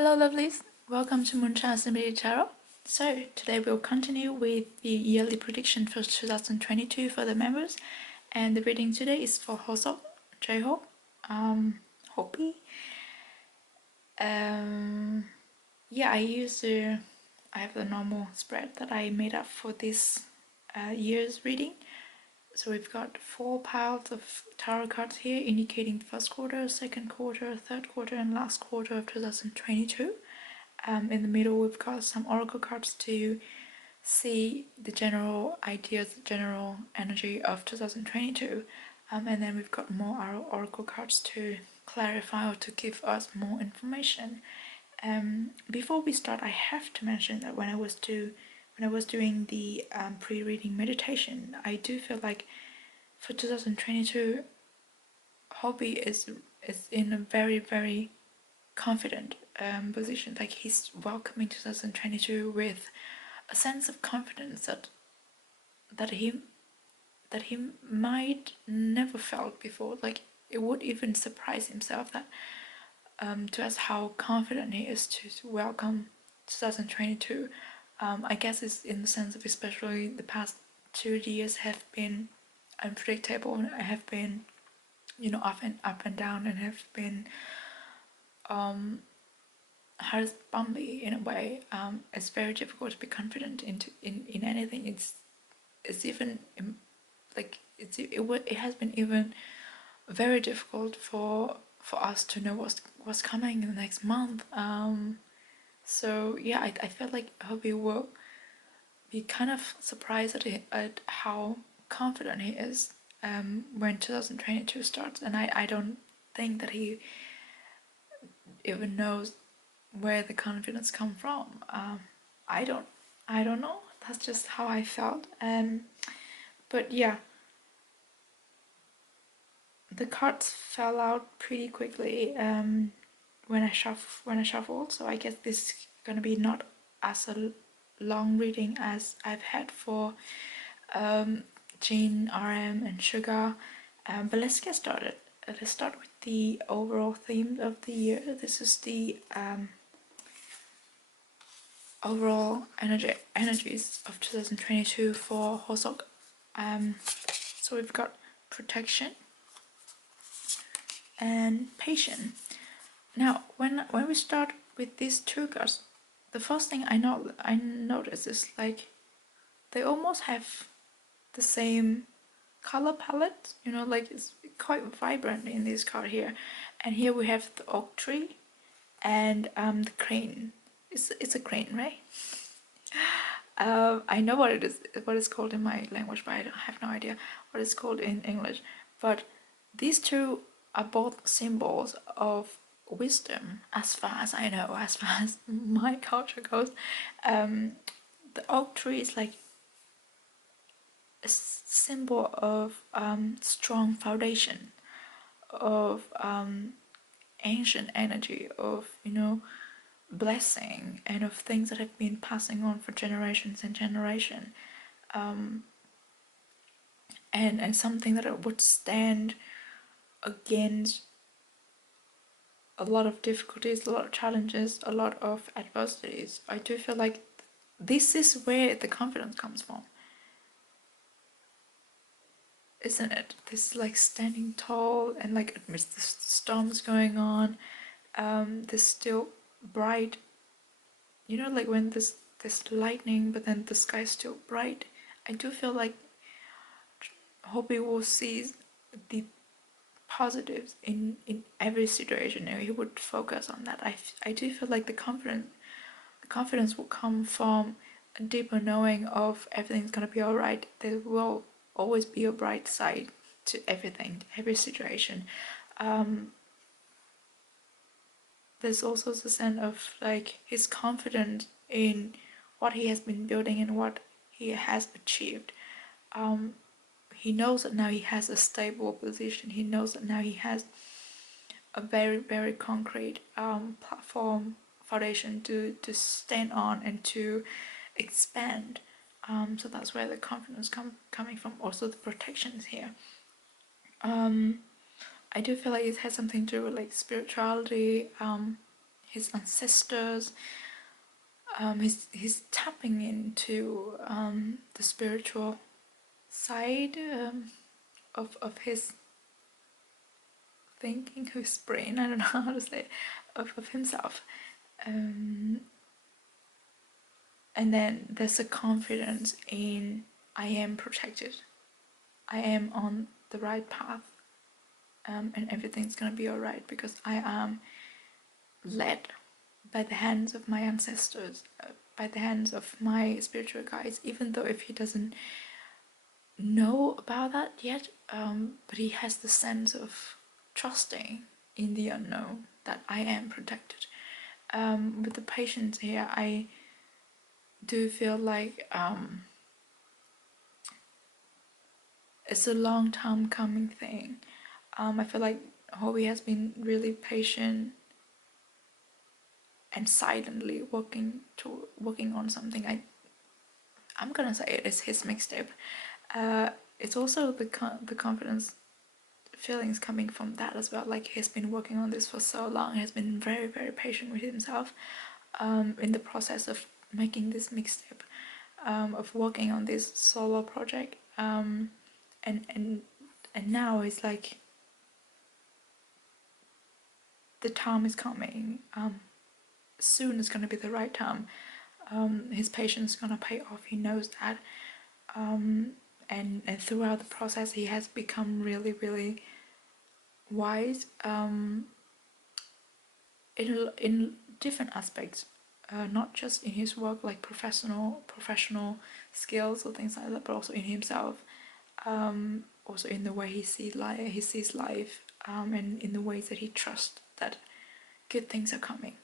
Hello lovelies, welcome to MoonChild Serendipity Tarot. So today we'll continue with the yearly prediction for 2022 for the members, and the reading today is for Hosok, J-Hope, Hopi. Yeah, I have the normal spread that I made up for this year's reading. So we've got 4 piles of tarot cards here indicating the first quarter, second quarter, third quarter and last quarter of 2022. In the middle we've got some oracle cards to see the general ideas, the general energy of 2022, and then we've got more oracle cards to clarify or to give us more information. Before we start, I have to mention that when I was doing the pre-reading meditation, I do feel like for 2022, Hobby is in a very confident position. Like he's welcoming 2022 with a sense of confidence that he might never felt before. Like it would even surprise himself that to us how confident he is to welcome 2022. I guess it's in the sense of especially the past 2 years have been unpredictable, have been up and down, and have been hard bumpy in a way. It's very difficult to be confident in anything. It's even like it has been even very difficult for us to know what's coming in the next month. So yeah, I felt like I hope he will be kind of surprised at how confident he is when 2022 starts, and I don't think that he even knows where the confidence come from. I don't know. That's just how I felt. But yeah, the cards fell out pretty quickly when I shuffled. So I guess this is gonna be not as a long reading as I've had for Jean, RM, and Sugar. But let's get started. Let's start with the overall theme of the year. This is the overall energies of 2022 for Hosok. So we've got protection and patience. Now, when we start with these 2 cards, the first thing I notice is like they almost have the same color palette. Like it's quite vibrant in this card here. And here we have the oak tree and the crane. It's a crane, right? I know what it's called in my language, but I have no idea what it's called in English. But these 2 are both symbols of wisdom, as far as I know, as far as my culture goes. The oak tree is like a symbol of strong foundation, of ancient energy, of blessing, and of things that have been passing on for generations and generation, and something that would stand against a lot of difficulties, a lot of challenges, a lot of adversities. I do feel like this is where the confidence comes from, isn't it? This is like standing tall, and like amidst the storms going on, this still bright, like when there's lightning but then the sky's still bright. I do feel like Hobie will see the positives in every situation, and he would focus on that. I do feel like the confidence will come from a deeper knowing of everything's gonna be alright. There will always be a bright side to everything, every situation. There's also the sense of like he's confident in what he has been building and what he has achieved. He knows that now he has a stable position. He knows that now he has a very concrete platform, foundation to stand on and to expand. So that's where the confidence coming from. Also the protection is here. I do feel like it has something to do with like spirituality, his ancestors. He's tapping into the spiritual side of his thinking, his brain, I don't know how to say it, of himself. And then there's a confidence in, I am protected, I am on the right path, and everything's gonna be alright because I am led by the hands of my ancestors, by the hands of my spiritual guides, even though if he doesn't know about that yet, but he has the sense of trusting in the unknown, that I am protected. With the patience here, I do feel like it's a long time coming thing. I feel like Hobie has been really patient and silently working on something. I'm gonna say it is his mixtape. It's also the confidence feelings coming from that as well. Like, he's been working on this for so long. He's been very, very patient with himself in the process of making this mixtape, of working on this solo project, and now it's like the time is coming. Soon is gonna be the right time. His patience is gonna pay off. He knows that, and throughout the process, he has become really, really wise in different aspects, not just in his work, like professional skills or things like that, but also in himself, also in the way he sees life, and in the ways that he trusts that good things are coming.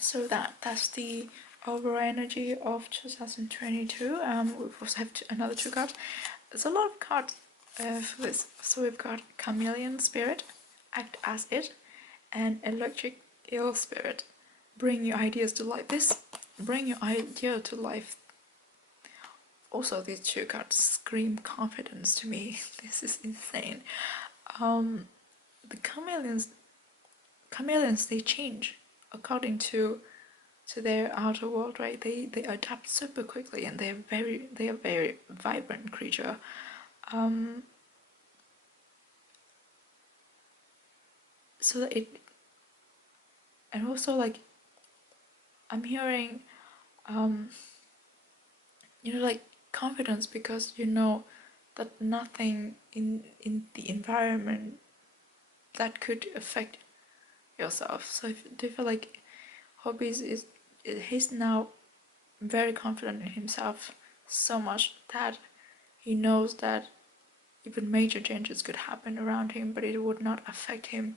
So that's the overall energy of 2022. We also have another two cards. There's a lot of cards for this. So we've got Chameleon Spirit, Act as It, and Electric Eel Spirit, bring your ideas to life. Bring your idea to life. Also, these two cards scream confidence to me. This is insane. The chameleons, they change according to their outer world, right? They adapt super quickly, and they are very vibrant creature. So that it, and also, like, I'm hearing like confidence, because you know that nothing in the environment that could affect yourself. So do you feel like Hobbies he's now very confident in himself, so much that he knows that even major changes could happen around him, but it would not affect him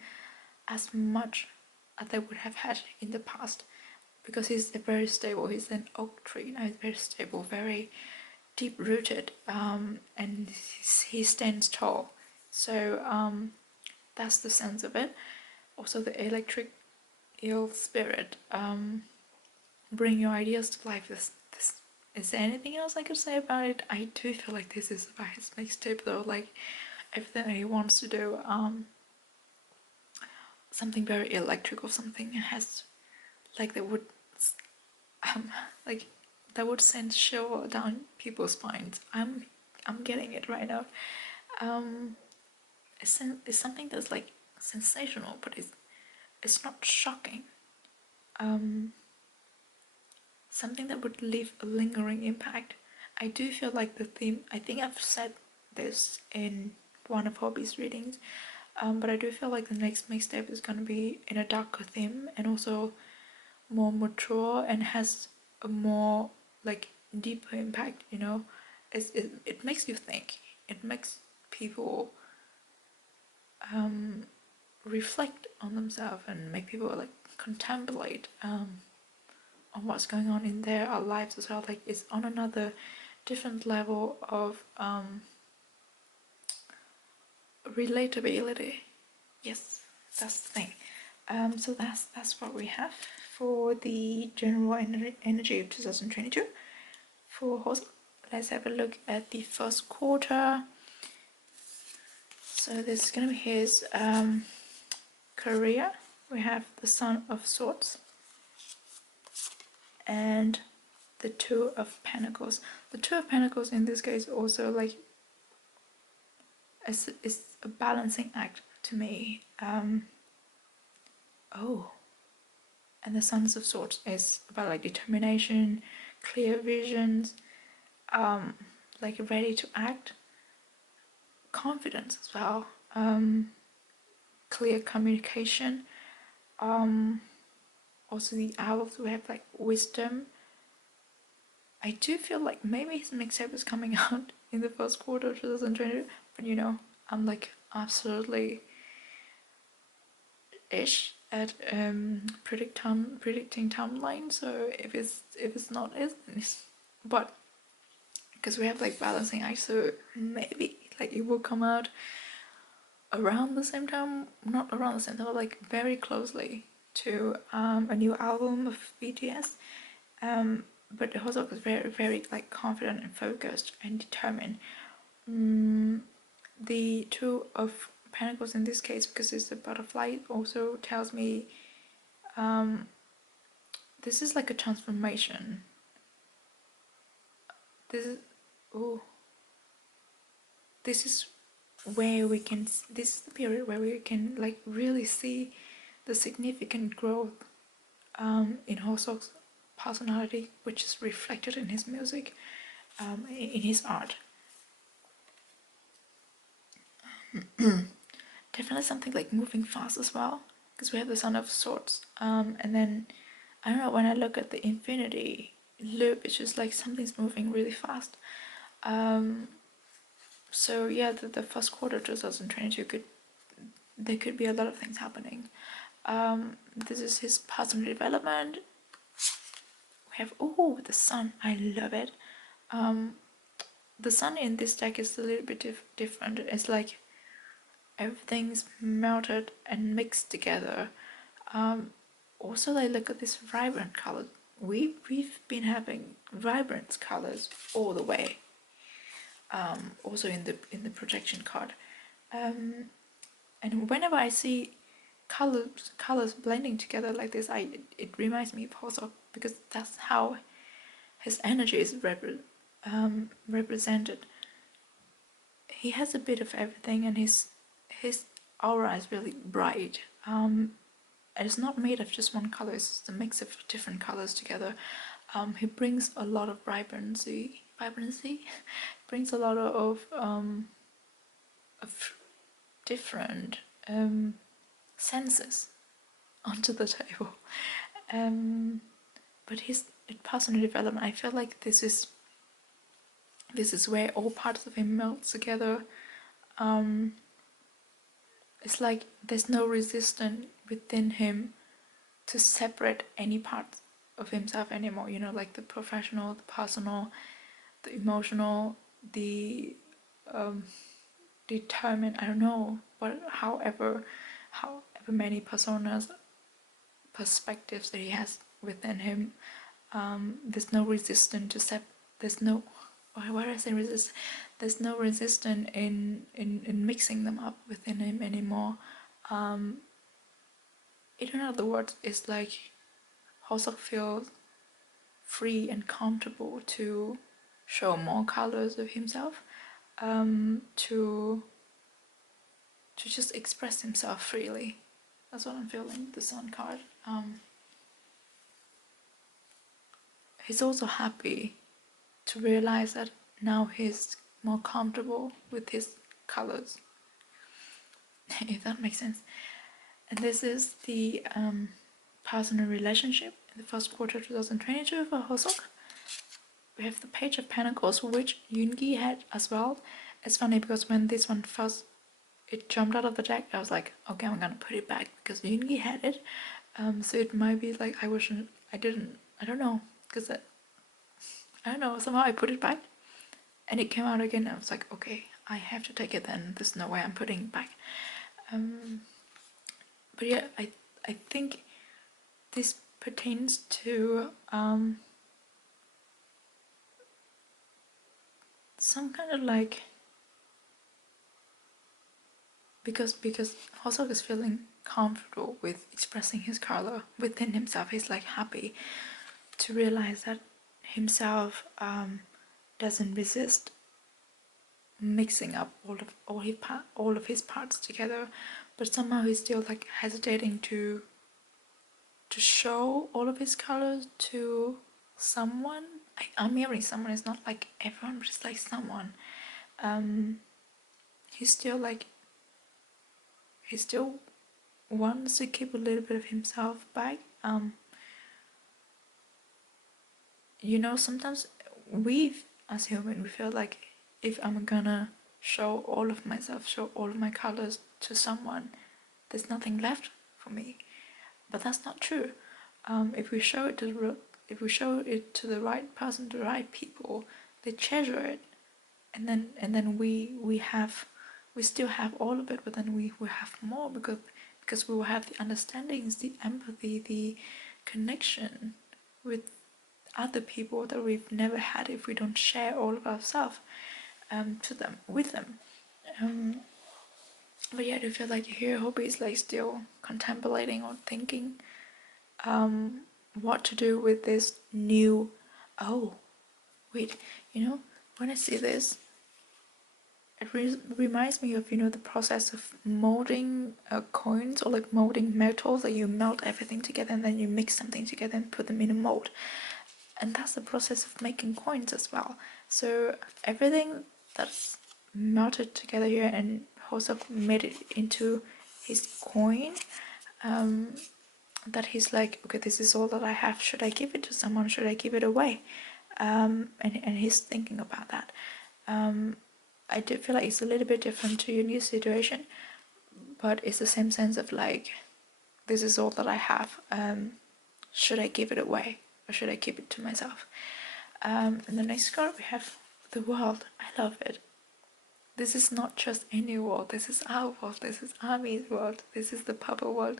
as much as they would have had in the past, because he's very stable. He's an oak tree now. He's very stable, very deep rooted, and he stands tall. So that's the sense of it. Also, the electric eel spirit, bring your ideas to life. Is there anything else I could say about it? I do feel like this is about his mixtape though, like everything he wants to do, something very electric or something has, like, that would like that would send chill down people's spines. I'm getting it right now. It's something that's like sensational, but it's not shocking. Something that would leave a lingering impact. I do feel like the theme, I think I've said this in one of Hobby's readings, but I do feel like the next mixtape is going to be in a darker theme, and also more mature, and has a more like deeper impact, it makes you think. It makes people reflect on themselves, and make people like contemplate on what's going on in their lives as well. Like, it's on another different level of relatability. Yes, that's the thing. So that's what we have for the general energy of 2022 for horse. Let's have a look at the first quarter. So this is gonna be his career, we have the Son of Swords and the Two of Pentacles. The Two of Pentacles in this case also like is a balancing act to me. Oh, and the Sons of Swords is about like determination, clear visions, like ready to act, confidence as well, clear communication. Also the owls, we have like wisdom. I do feel like maybe his mixtape is coming out in the first quarter of 2020, but you know, I'm like absolutely ish at predicting timeline. So if it's not it's but because we have like balancing act, so maybe like it will come out around the same time, not around the same time, but like very closely to a new album of BTS. But Hosok is very, very like confident and focused and determined. The Two of Pentacles in this case, because it's a butterfly, also tells me this is like a transformation. This is this is where we can. This is the period where we can like really see the significant growth in Hosok's personality, which is reflected in his music, in his art. Definitely something like moving fast as well, because we have the Son of Swords, and then I don't know, when I look at the infinity loop, it's just like something's moving really fast. So yeah, the first quarter 2022 there could be a lot of things happening. This is his personal development. We have the Sun. I love it. The Sun in this deck is a little bit different. It's like everything's melted and mixed together. Also, like look at this vibrant color. We've been having vibrant colors all the way. Also in the projection card, and whenever I see colors blending together like this, it reminds me of Hosok, because that's how his energy is represented. He has a bit of everything, and his aura is really bright. And it's not made of just one color; it's a mix of different colors together. He brings a lot of vibrancy. Brings a lot of different senses onto the table. But his personal development, I feel like this is where all parts of him melt together. It's like there's no resistance within him to separate any part of himself anymore. You know, like the professional, the personal, the emotional, the determined. I don't know, but however many personas, perspectives that he has within him, there's no resistance to there's no, why do I say resist? There's no resistance in mixing them up within him anymore. In other words, it's like Hosok feels free and comfortable to show more colors of himself, to just express himself freely. That's what I'm feeling, the Sun card. He's also happy to realize that now he's more comfortable with his colors, if that makes sense. And this is the personal relationship in the first quarter 2022 for Hosok. We have the Page of Pentacles, which Yoongi had as well. It's funny because when this one first jumped out of the deck, I was like, okay, I'm gonna put it back because Yoongi had it. So it might be like I don't know, because I don't know, somehow I put it back and it came out again. I was like, okay, I have to take it then. There's no way I'm putting it back. But yeah, I think this pertains to some kind of like, because Hosok is feeling comfortable with expressing his color within himself. He's like happy to realize that himself doesn't resist mixing up all of his parts together, but somehow he's still like hesitating to show all of his colors to someone. I'm hearing someone. It's not like everyone, but it's like someone. He's still like, he still wants to keep a little bit of himself back. You know, sometimes we as human, we feel like if I'm gonna show all of myself, show all of my colors to someone, there's nothing left for me. But that's not true. If we show it to the right person, to the right people, they treasure it, and then we still have all of it, but then we will have more because we will have the understandings, the empathy, the connection with other people that we've never had if we don't share all of ourselves with them. But yeah, I do feel like here Hobie is like still contemplating or thinking what to do with this new. Oh, wait, when I see this, it reminds me of the process of molding coins, or like molding metals. Like you melt everything together and then you mix something together and put them in a mold, and that's the process of making coins as well. So everything that's melted together here, and also made it into his coin, that he's like, okay, this is all that I have. Should I give it to someone? Should I give it away? And he's thinking about that. I do feel like it's a little bit different to your new situation, but it's the same sense of like, this is all that I have. Should I give it away or should I keep it to myself? And the next card we have the world. I love it. This is not just any world. This is our world. This is Army's world. This is the purple world.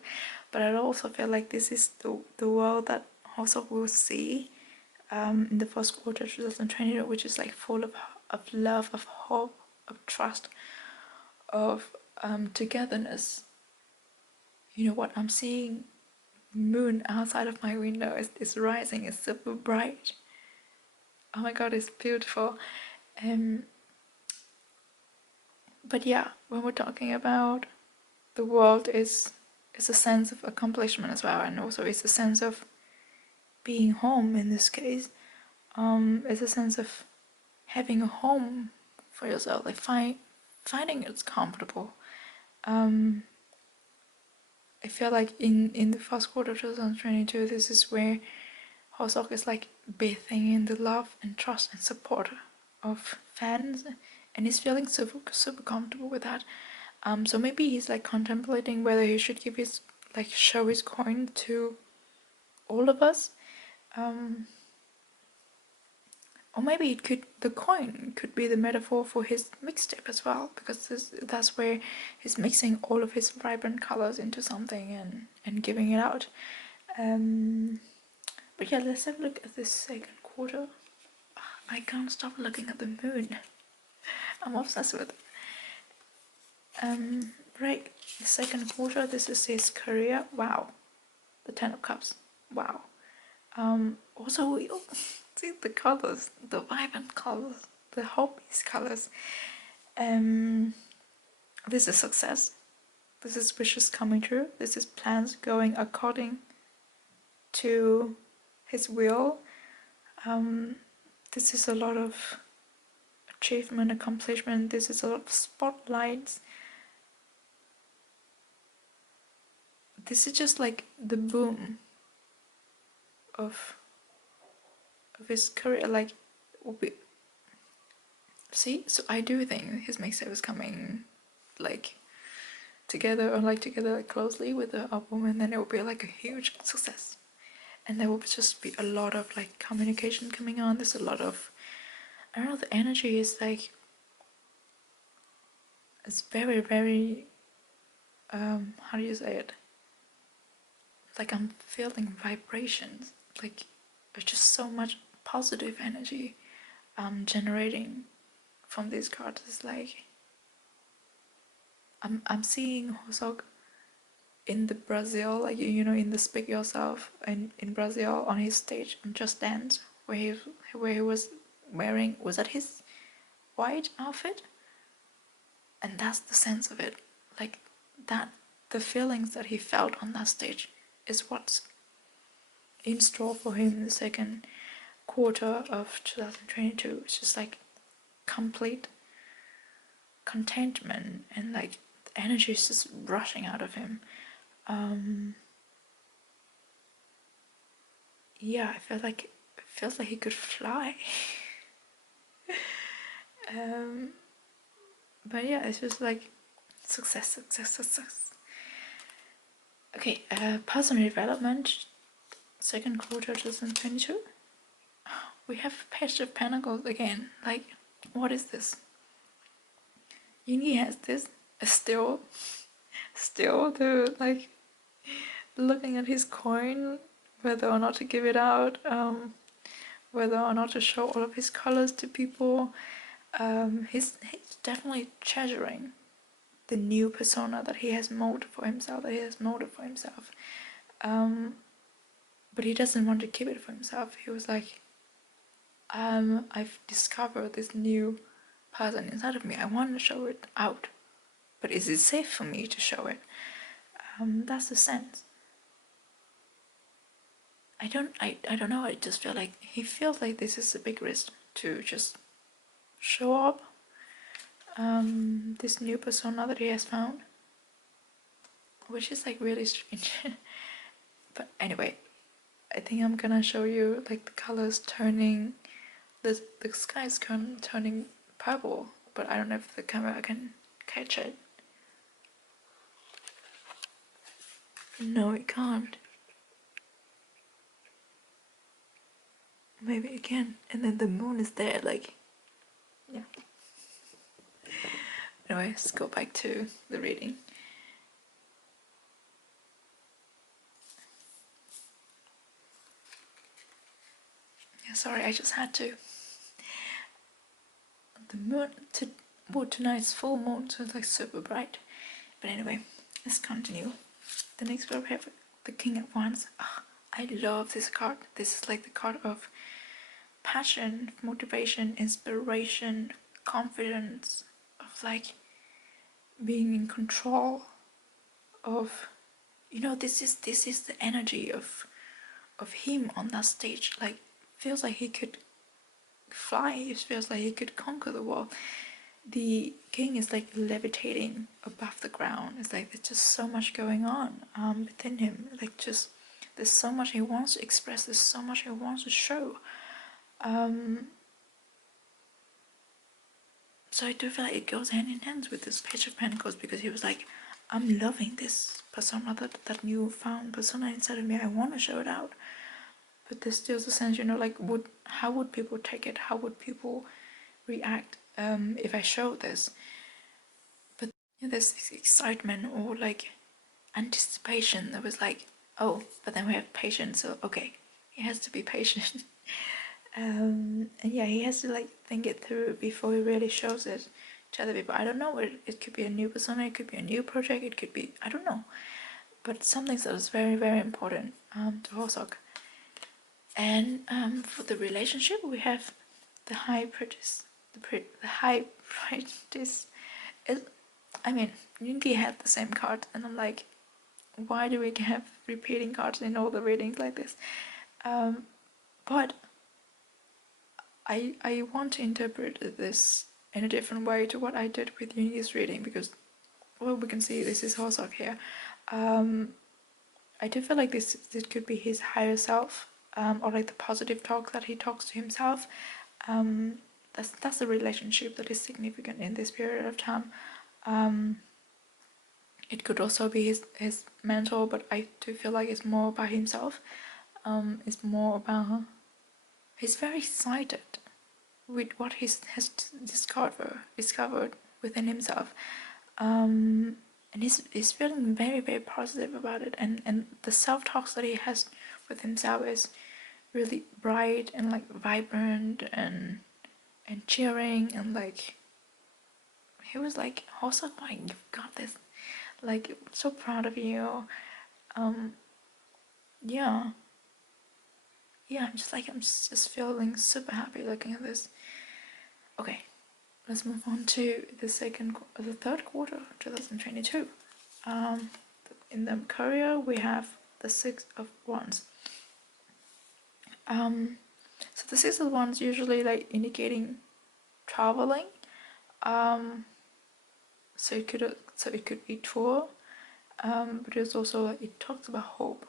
But I also feel like this is the world that also will see in the first quarter 2022, which is like full of love, of hope, of trust, of togetherness. You know what? I'm seeing moon outside of my window. It's rising. It's super bright. Oh my god, it's beautiful. But yeah, when we're talking about the world, is a sense of accomplishment as well, and also it's a sense of being home in this case. It's a sense of having a home for yourself, like finding it's comfortable. I feel like in the first quarter of 2022, this is where Hosok is like bathing in the love and trust and support of fans, and he's feeling super comfortable with that. So maybe he's like contemplating whether he should show his coin to all of us, or maybe the coin could be the metaphor for his mixtape as well, because that's where he's mixing all of his vibrant colors into something and giving it out. But yeah, let's have a look at this second quarter. I can't stop looking at the moon. I'm obsessed with it. Right, the second quarter, this is his career. Wow. The Ten of Cups. Wow. Also, we see the colors, the vibrant colors, the hobbies colors. This is success. This is wishes coming true. This is plans going according to his will. This is a lot of achievement, accomplishment. This is a lot of spotlights. This is just like the boom of his career. Like, see, so I do think his mixtape is coming like together, or like together like closely with the album, and then it will be like a huge success. And there will just be a lot of like communication coming on. There's a lot of, I don't know, the energy is like, it's very, very, how do you say it? Like I'm feeling vibrations. Like there's just so much positive energy generating from these cards. It's like I'm seeing Hosok in the Brazil, like, you know, in the Speak Yourself, and in Brazil on his stage on Just Dance, where he was wearing, was that his white outfit? And that's the sense of it, like that, the feelings that he felt on that stage is what's in store for him in the second quarter of 2022. It's just like complete contentment, and like the energy is just rushing out of him. Yeah, I feel like, it feels like he could fly. But yeah, it's just like success, success, success. Okay, personal development, second quarter 2022. We have Page of Pentacles again. Like, what is this? Yingi has this, still the, like, looking at his coin, whether or not to give it out, whether or not to show all of his colors to people. He's definitely treasuring the new persona that he has molded for himself, but he doesn't want to keep it for himself. He was like, I've discovered this new person inside of me. I want to show it out, but is it safe for me to show it? That's the sense. I don't know. I just feel like he feels like this is a big risk to just show up this new persona that he has found, which is like really strange. But anyway, I think I'm gonna show you like the colors turning, the sky is turning purple, but I don't know if the camera can catch it. No, it can't. Maybe it can. And then the moon is there, like, yeah. Anyway, let's go back to the reading. Yeah, sorry, I just had to. The moon, tonight's full moon, so it's like super bright. But anyway, let's continue. The next one we have the King of Wands. Oh, I love this card. This is like the card of passion, motivation, inspiration, confidence, of like being in control of, you know, this is the energy of him on that stage. Like, feels like he could fly. It feels like he could conquer the world. The king is like levitating above the ground. It's like there's just so much going on within him. Like, just there's so much he wants to express. There's so much he wants to show. So I do feel like it goes hand in hand with this Page of Pentacles, because he was like, I'm loving this persona, that new found persona inside of me. I want to show it out. But there's still the sense, you know, like, how would people take it? How would people react if I show this? But yeah, there's this excitement or like anticipation that was like, oh, but then we have patience, so okay, he has to be patient. And yeah, he has to like think it through before he really shows it to other people. I don't know, it could be a new persona, it could be a new project, it could be, I don't know, but something that is very, very important to Hosok. And for the relationship, we have the High Priestess. The High Priestess is, I mean, Yungi had the same card, and I'm like, why do we have repeating cards in all the readings like this? But I want to interpret this in a different way to what I did with Yungi's reading, because, well, we can see this is Hosok here. I do feel like this could be his higher self, or like the positive talk that he talks to himself. That's a relationship that is significant in this period of time. It could also be his mentor, but I do feel like it's more about himself. It's more about, he's very excited with what he has discovered within himself. And he's feeling very, very positive about it, and the self-talks that he has with himself is really bright and like vibrant and cheering, and like, he was like, also like, you've got this, Like, so proud of you. Yeah, yeah, I'm just feeling super happy looking at this. Okay, let's move on to the third quarter, 2022. In the career, we have the Six of Wands. So the Six of Wands usually like indicating traveling. So it could be tour, but it's also like it talks about hope.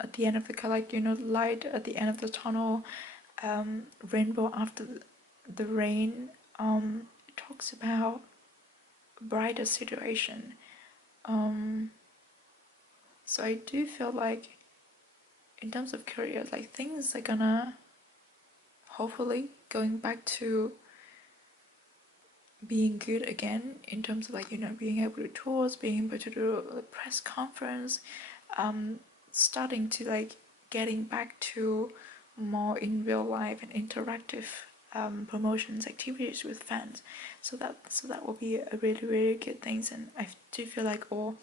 At the end of the like light at the end of the tunnel, rainbow after the rain. It talks about a brighter situation. So I do feel like in terms of career, like things are gonna hopefully going back to being good again in terms of like being able to tours, being able to do a press conference, starting to like getting back to more in real life and interactive promotions activities with fans. So that will be a really good thing. And I do feel like or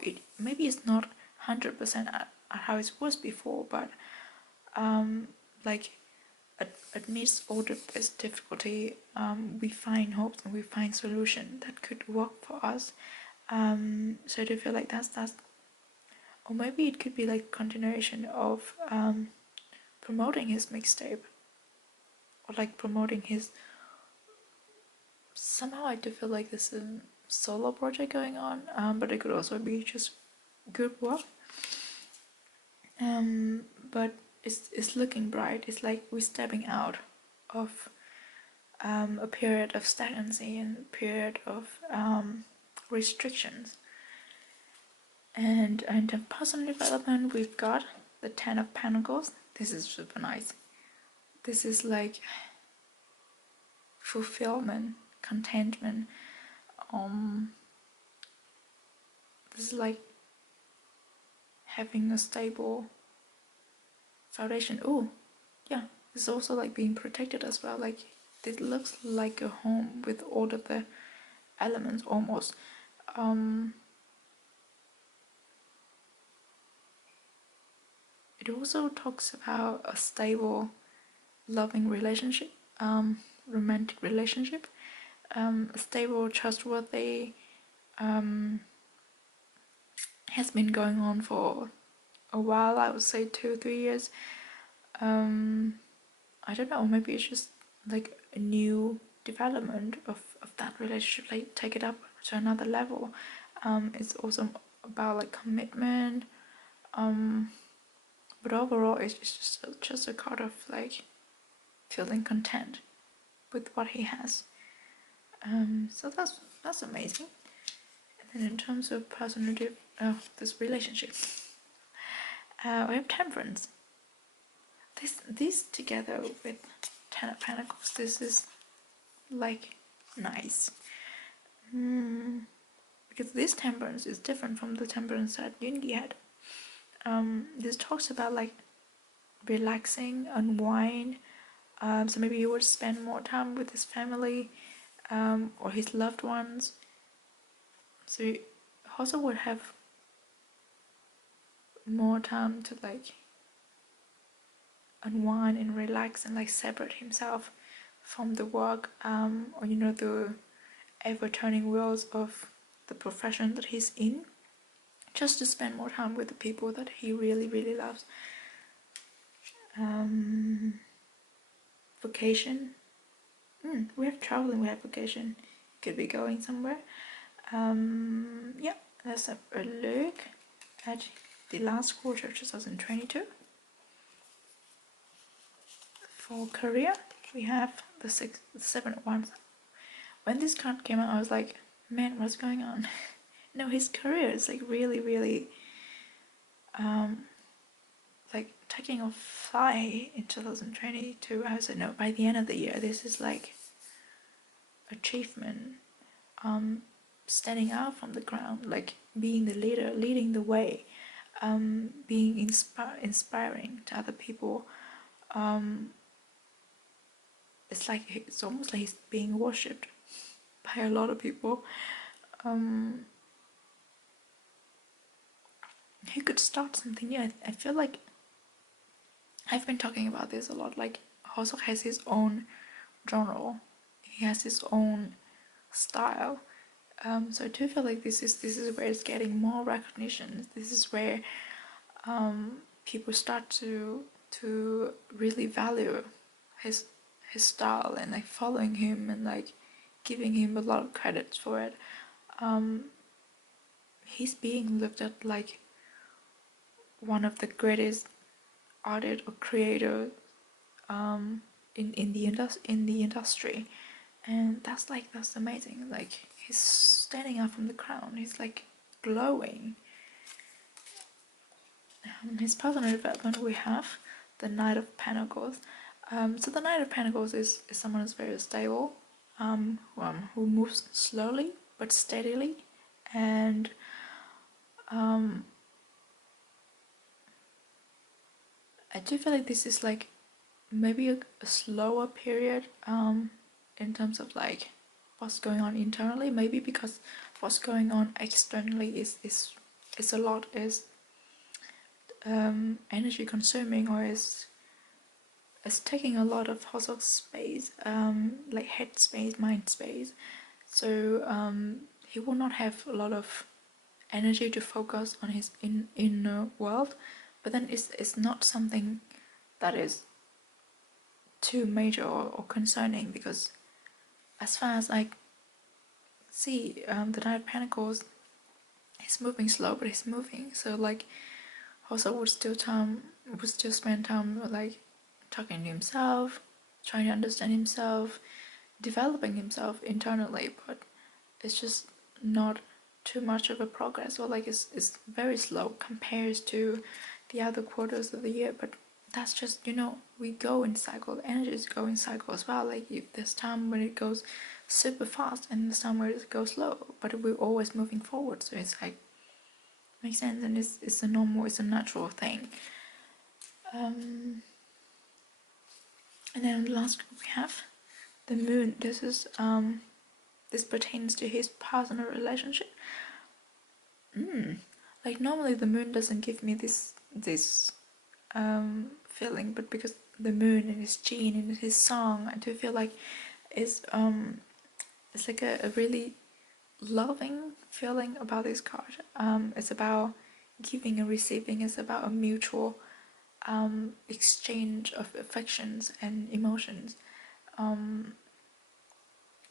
it maybe it's not 100% at how it was before, but like amidst all of this difficulty, we find hopes and we find solution that could work for us. So I do feel like that's or maybe it could be like continuation of promoting his mixtape or like promoting his. Somehow I do feel like this is a solo project going on, but it could also be just good work. But it's looking bright. It's like we're stepping out of a period of stagnancy and a period of restrictions. And in terms of personal development, we've got the Ten of Pentacles. This is super nice. This is like fulfillment, contentment. This is like having a stable foundation. Oh, yeah. This is also like being protected as well. Like this looks like a home with all of the elements almost. It also talks about a stable, loving relationship, romantic relationship, stable, trustworthy, has been going on for a while. I would say 2-3 years. I don't know. Maybe it's just like a new development of that relationship. Like take it up to another level. It's also about like commitment. But overall, it's just a card of like feeling content with what he has. So that's amazing. And then in terms of personality of this relationship, we have Temperance. This together with Ten of Pentacles, this is like nice. Because this Temperance is different from the Temperance that Yoongi had. This talks about like relaxing, unwind. So maybe he would spend more time with his family or his loved ones. So he also would have more time to like unwind and relax and like separate himself from the work or the ever turning wheels of the profession that he's in, just to spend more time with the people that he really loves. Vacation. We have traveling, we have vacation. Could be going somewhere. Yeah, let's have a look at the last quarter of 2022. For career, we have the Seven of Wands. When this card came out, I was like, man, what's going on? No, his career is like really like taking a fly in 2022. I said, no, by the end of the year, this is like achievement, standing out from the ground, like being the leader, leading the way, being inspiring to other people. It's almost like he's being worshipped by a lot of people. he could start something new. I feel like I've been talking about this a lot. Like Hosok has his own genre, he has his own style. So I do feel like this is where it's getting more recognition. This is where people start to really value his style and like following him and like giving him a lot of credit for it. He's being looked at like one of the greatest artists or creators in the industry, and that's amazing. Like he's standing up from the crown. He's like glowing. His personal development, we have the Knight of Pentacles. So the Knight of Pentacles is someone who's very stable, who moves slowly but steadily, and I do feel like this is like maybe a slower period in terms of like what's going on internally. Maybe because what's going on externally is a lot, is energy consuming, or is taking a lot of Hosok's space, like head space, mind space. So he will not have a lot of energy to focus on his inner world. But then it's not something that is too major or concerning, because as far as I see, the Knight of Pentacles, he's moving slow, but he's moving. So like Hoso would still spend time like talking to himself, trying to understand himself, developing himself internally, but it's just not too much of a progress, or like it's very slow compared to the other quarters of the year. But that's just, we go in cycle, energies go in cycle as well. Like there's time when it goes super fast and there's time where it goes slow, but we're always moving forward. So it's like, makes sense, and it's a normal, it's a natural thing. And then last we have the moon. This pertains to his personal relationship. Like normally the moon doesn't give me this feeling, but because the moon and his gene and his song, I do feel like it's like a really loving feeling about this card. It's about giving and receiving. It's about a mutual exchange of affections and emotions, and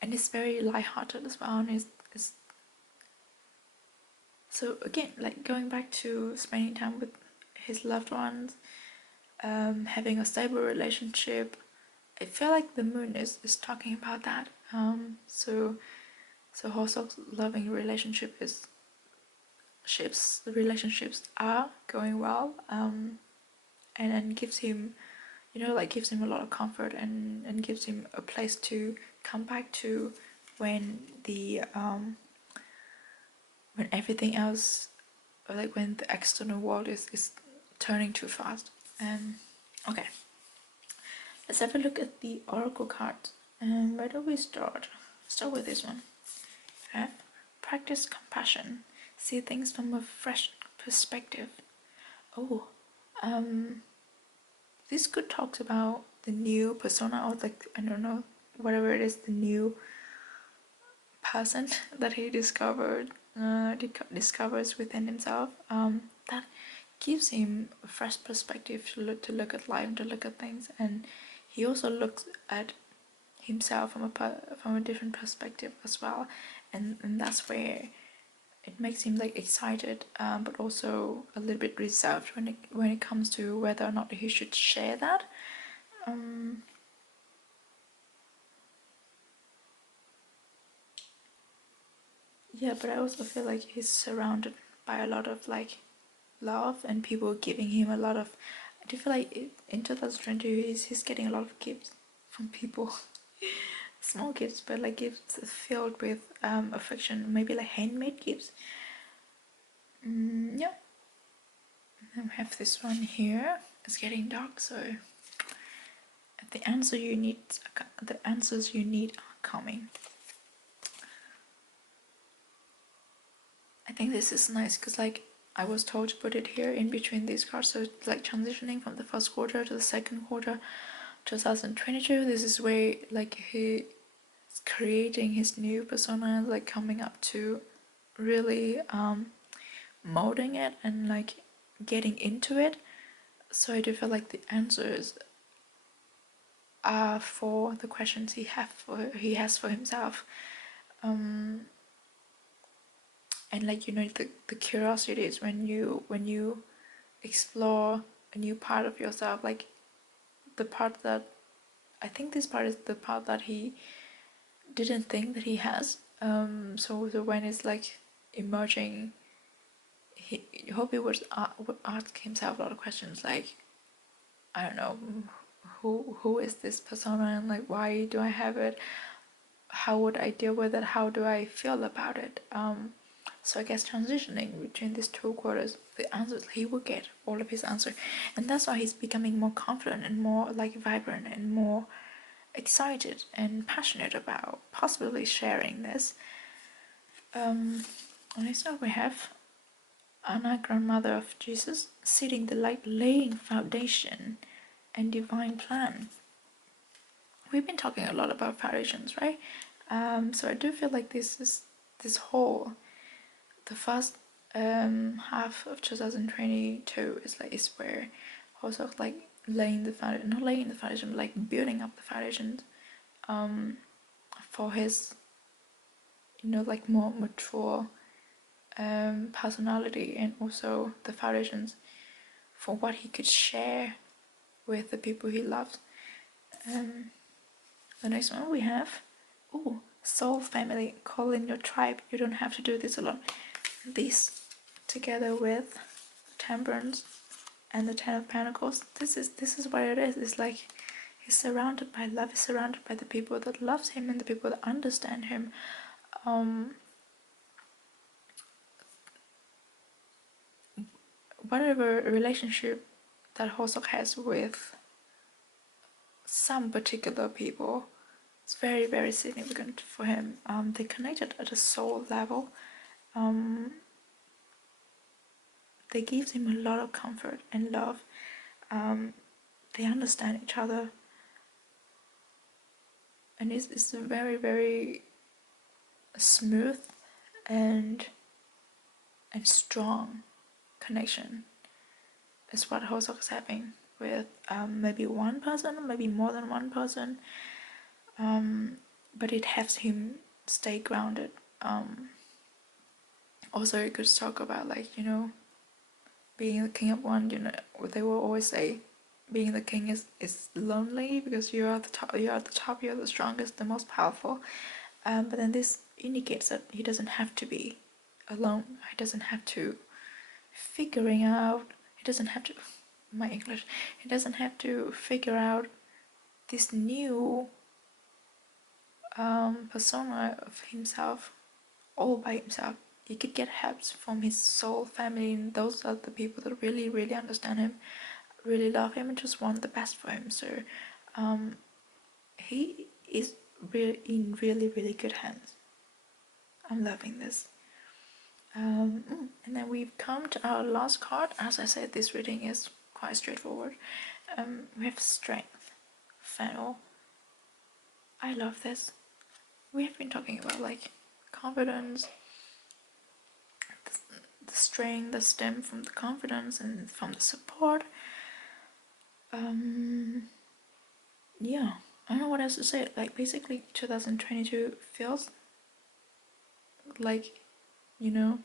it's very light-hearted as well. And it's so again, like going back to spending time with his loved ones, having a stable relationship. I feel like the moon is talking about that. So Hosok's loving relationship the relationships are going well, and gives him, gives him a lot of comfort, and gives him a place to come back to when when everything else, or like when the external world is turning too fast. Okay, let's have a look at the oracle cards. And where do we start? Start with this one. Okay. Practice compassion. See things from a fresh perspective. Oh, this could talk about the new persona, or like, I don't know, whatever it is, the new person that he discovers within himself. That gives him a fresh perspective to look at life, to look at things, and he also looks at himself from a different perspective as well, and that's where it makes him like excited, but also a little bit reserved when it comes to whether or not he should share that. Yeah, but I also feel like he's surrounded by a lot of like love and people giving him a lot of. I do feel like in 2022 he's getting a lot of gifts from people. Small gifts, but like gifts filled with affection, maybe like handmade gifts. Yeah. And we have this one here. It's getting dark, so the answers you need are coming. think this is nice because like I was told to put it here in between these cards, so it's like transitioning from the first quarter to the second quarter 2022. This is where like he is creating his new persona, like coming up to really molding it and like getting into it. So I do feel like the answers are for the questions he has for himself. And like, you know, the curiosity is when you explore a new part of yourself, like the part that I think this part is the part that he didn't think that he has. So when it's like emerging, he hope he would ask himself a lot of questions like, I don't know, who is this persona, and like why do I have it? How would I deal with it? How do I feel about it? So I guess transitioning between these two quarters, the answers he will get all of his answers, and that's why he's becoming more confident and more like vibrant and more excited and passionate about possibly sharing this. Next up we have Anna, grandmother of Jesus, sitting the light, laying foundation and divine plan. We've been talking a lot about foundations, right? So I do feel like this whole the first half of 2022 is where also like laying the foundation, not laying the foundation, but like building up the foundations for his, you know, like more mature personality, and also the foundations for what he could share with the people he loves. The next one we have, soul family, call in your tribe. You don't have to do this alone. This, together with Temperance and the Ten of Pentacles, this is what it is. It's like he's surrounded by love. He's surrounded by the people that loves him and the people that understand him. Whatever relationship that Hosok has with some particular people, it's very, very significant for him. They connected at a soul level. They give him a lot of comfort and love. They understand each other, and it's a very, very smooth and strong connection. Is what Hosok is having with maybe one person, maybe more than one person, but it helps him stay grounded. Also, you could talk about, like, you know, being the king of one. You know, they will always say being the king is lonely because you are the top, you're the strongest, the most powerful. But then this indicates that he doesn't have to be alone. He doesn't have to figuring out. He doesn't have to. My English. He doesn't have to figure out this new persona of himself all by himself. He could get helps from his soul family, and those are the people that really, really understand him, really love him, and just want the best for him. So he is really in really, really good hands. I'm loving this. And then we've come to our last card. As I said, this reading is quite straightforward. We have Strength, Fennel. I love this. We have been talking about like confidence, the strength that stem from the confidence and from the support. Yeah, I don't know what else to say. Like basically 2022 feels like, you know,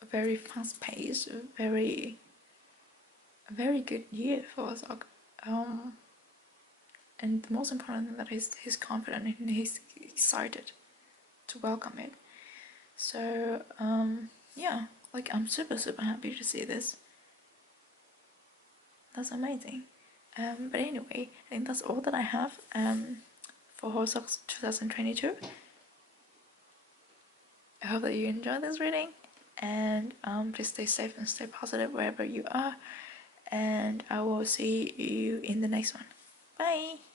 a very fast paced, a very good year for us. And the most important thing that he's confident and he's excited to welcome it. So yeah, like I'm super happy to see this. That's amazing. But anyway, I think that's all that I have for Hosok's 2022. I hope that you enjoyed this reading, and please stay safe and stay positive wherever you are, and I will see you in the next one. Bye!